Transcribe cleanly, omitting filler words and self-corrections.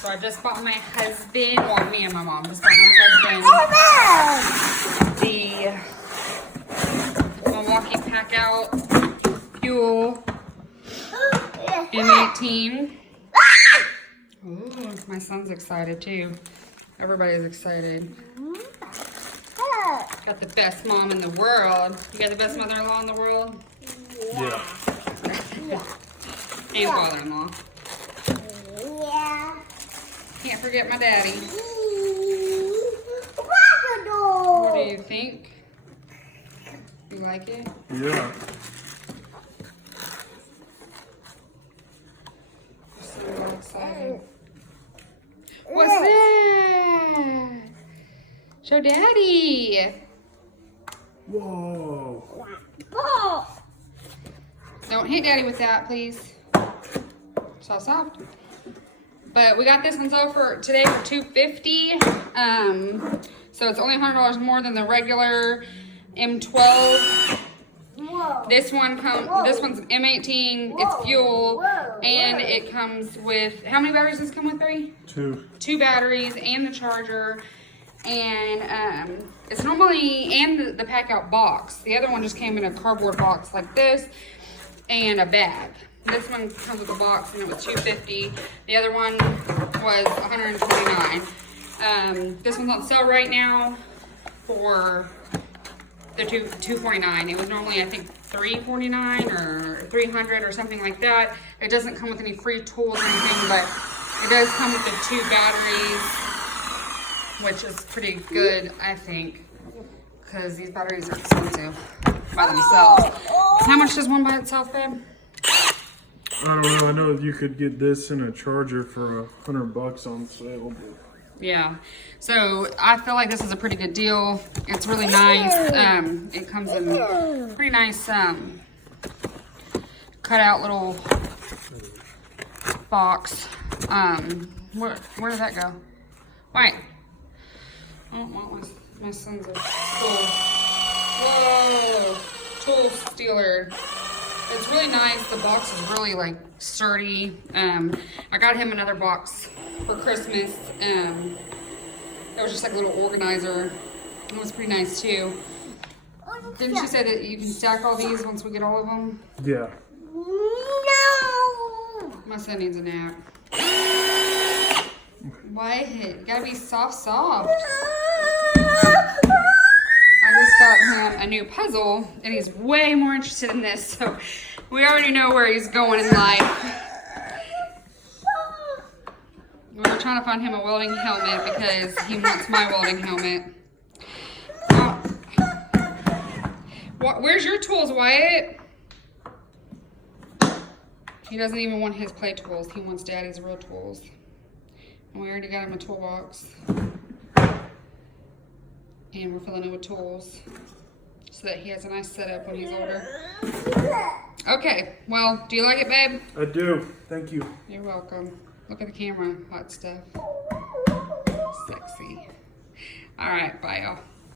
So I just bought my husband, well, me and my mom just bought my husband the Milwaukee Pack Out Fuel M18. Ooh, my son's excited too. Everybody's excited. Got the best mom in the world. You got the best mother-in-law in the world? Yeah. And father-in-law. Yeah. Can't forget my daddy. Crocodile. What do you think? You like it? Yeah. So excited. What's that? Show daddy. Whoa. Ball. Don't hit daddy with that, please. So soft. But we got this on sale for today for $250. So it's only $100 more than the regular M12. Whoa. This one's M18. It's fuel, and it comes with, how many batteries does it come with, Barry? 2. 2 batteries and the charger. And it's normally, and the pack out box. The other one just came in a cardboard box like this and a bag. This one comes with a box and it was $250. The other one was $129. This one's on sale right now for the $249. It was normally, I think, $349 or $300 or something like that. It doesn't come with any free tools or anything, but it does come with the 2 batteries, which is pretty good, I think, because these batteries are expensive by themselves. How much does one by itself, babe? I don't know. I know you could get this and a charger for $100 on sale. Yeah. So I feel like this is a pretty good deal. It's really nice. It comes in pretty nice cut out little box. Where did that go? Wait. I don't want my son's a tool. Whoa! Tool stealer. It's really nice. The box is really like sturdy. I got him another box for Christmas. It was just like a little organizer. It was pretty nice too. Didn't you say that you can stack all these once we get all of them? Yeah. No. My son needs a nap. What? You gotta be soft. I just got him a new puzzle, and he's way more interested in this, so we already know where he's going in life. We were trying to find him a welding helmet because he wants my welding helmet. Where's your tools, Wyatt? He doesn't even want his play tools. He wants Daddy's real tools. And we already got him a toolbox. And we're filling it with tools so that he has a nice setup when he's older. Okay, well, do you like it, babe? I do. Thank you. You're welcome. Look at the camera, hot stuff. Sexy. All right, bye, y'all.